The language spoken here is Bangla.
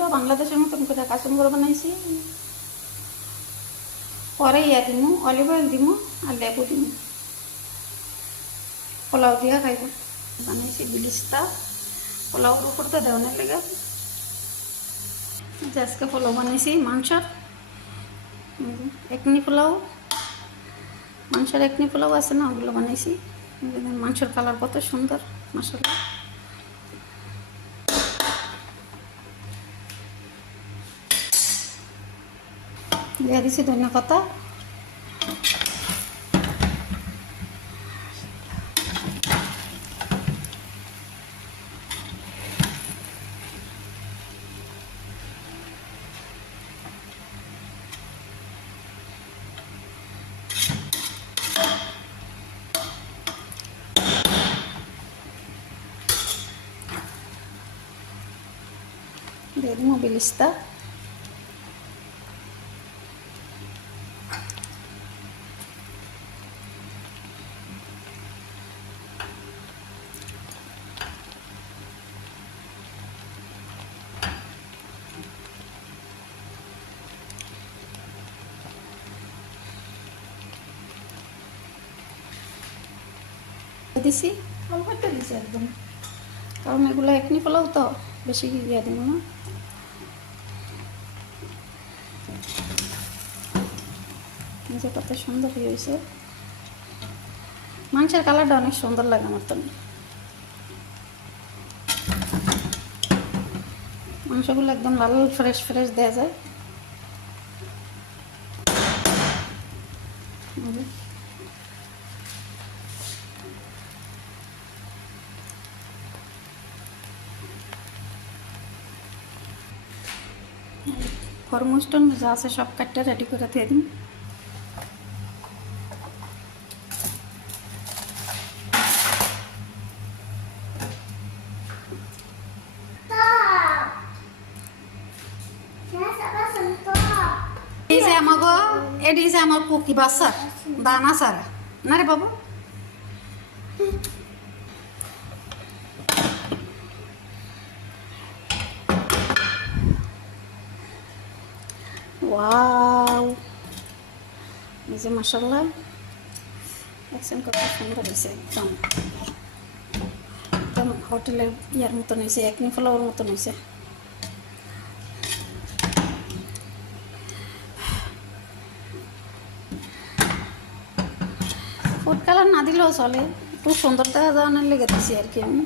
তো বাংলাদেশের মতন করে কাসুন করে বানাইছি। পরে দিমু অলিভ অয়েল দিমু আর লেবু দিমু, পোলাও দিয়া খাইব। বানাইছি বিলিস্তা পোলাওর উপর তো দেওয়ানের লেগে। আজকে পোলাও বানাইছি মাংসর একনি পোলাও, মাংসের একনি পোলাও আছে না, ওগুলো বানাইছি। মাংসের কালার কত সুন্দর মাশাআল্লাহ। দিয়ে দিছি ধনিয়া পাতা, দিয়ে দিব বিলিস্তা, দিছি অল্প একটা দিছি একদম, কারণ এগুলো এখনি পোলাও তো বেশি দিয়ে দিব না। যে কত সুন্দর হয়েছে, মাংসের কালারটা অনেক সুন্দর লাগে আমার তো। মাংসগুলো একদম লাল ফ্রেশ ফ্রেশ দেওয়া যায়। খরমুজ টরমুজ যা আছে সব কাটটা রেডি করে দিয়ে দিন। এই যে আমাগো এটি যে আমার পুকি বাচ্চার দানা সারা না রে বাবু। ওয়াও, এই যে মাশাআল্লাহ দেখছেন কত সুন্দর হয়েছে, একদম একদম হোটেলের ইয়ার মতন হয়েছে, একনি পোলাওর মতন হয়েছে। ফুড কালার না দিলেও চলে, খুব সুন্দর দেখা যাওয়ার লেগে দিছি আর কি আমি।